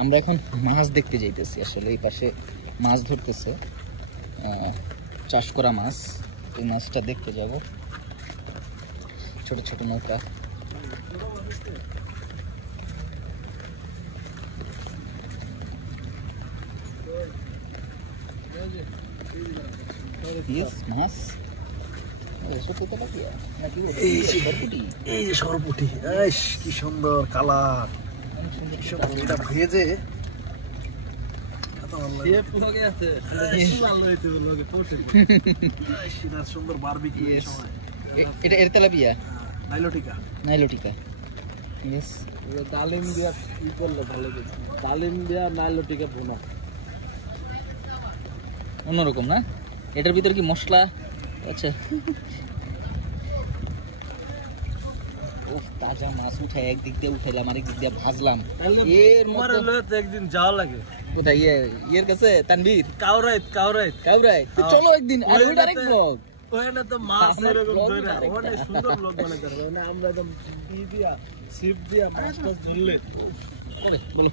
আমরা এখন মাছ দেখতে যাইতেছি, আসলে এই পাশে মাছ ধরতেছে, চাষ করা মাছ। এই মাছটা দেখতে যাব। ছোট ছোট নৌকা, মাছ এই যে সরপুটি, কি সুন্দর কালার, এটা ভেজে সুন্দর বারবিকিউ। এটা এর তেলাপিয়া, নাইলোটিকা। Nilotica, yes. ডালিম দিয়া ই করলে ভালো, ডালিম দিয়া নাইলোটিকা ভুনা অন্যরকম না? এটার ভিতরে কি মশলা? আচ্ছা, তাজা মাছ উঠে একদিক দিয়ে উঠাইলাম, আরেক দিক দিয়ে ভাজলাম। একদিন যাওয়া লাগে। কোথায়? ইয়ের কাছে, তানভীর কাউরাইত চলো একদিন। আর ওইটা আরেক ব্লগ, ওখানে তো মাছ এরকম ধরে অনেক সুন্দর ব্লগ বানাতে পারবে। আমরা একদম ছিপ দিয়া মাছ টাছ ধরলে বলো।